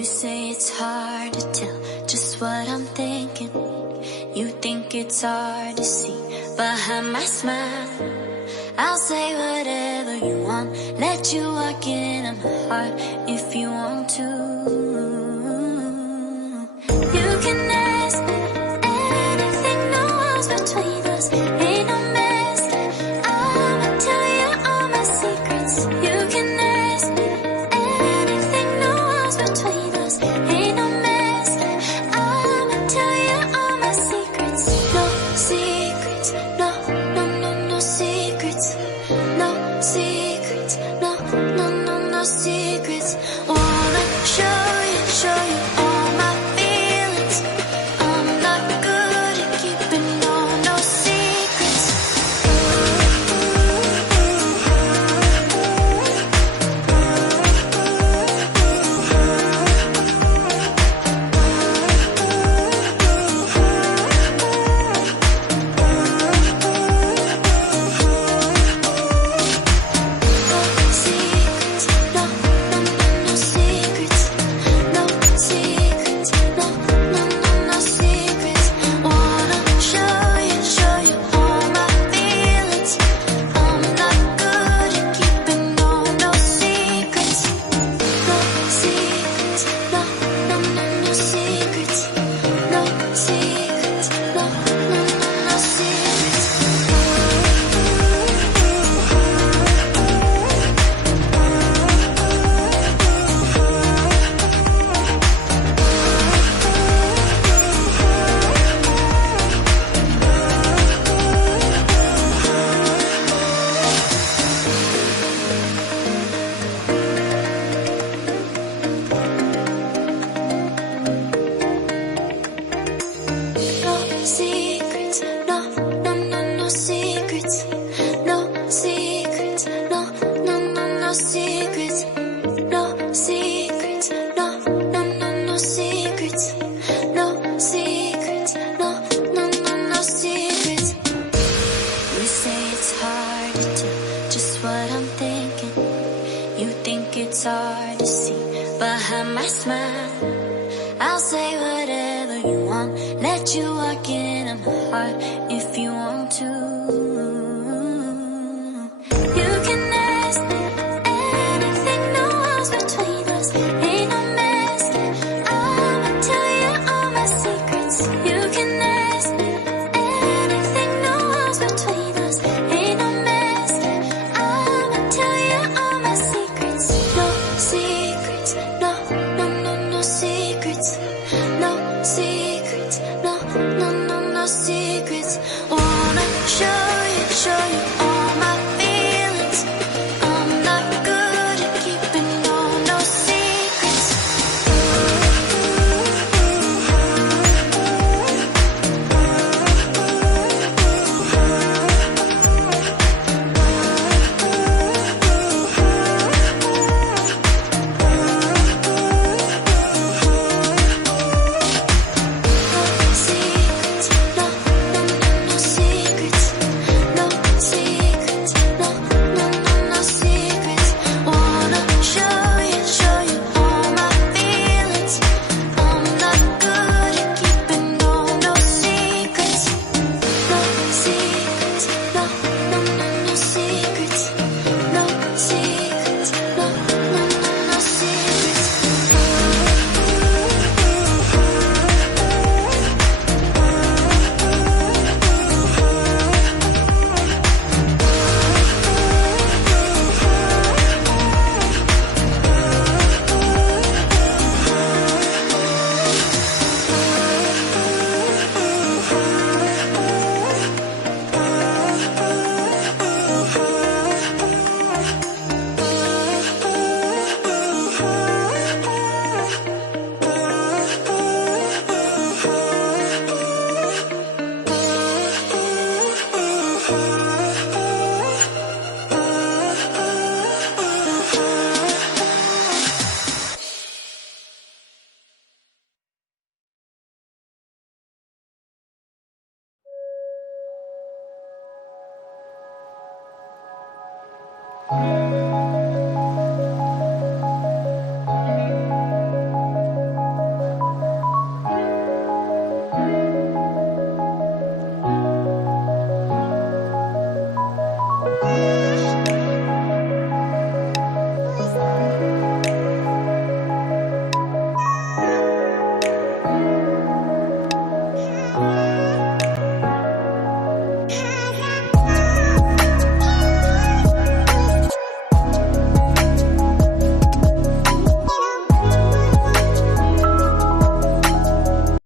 You say it's hard to tell just what I'm thinking. You think it's hard to see behind my smile. I'll say whatever you want, let you walk into my heart if you want to. You can ask me anything, no walls between us, ain't no mess. I'ma tell you all my secrets. You can ask me anything, no walls between us, ain't no mess. I'ma tell you all my secrets. No secrets, no, no, no, no secrets. No secrets, no, no, no, no secrets. Wanna show you all my feelings. I'm not good at keeping no secrets. It's hard to see behind my smile. I'll say whatever you want, let you walk into my heart if you want to.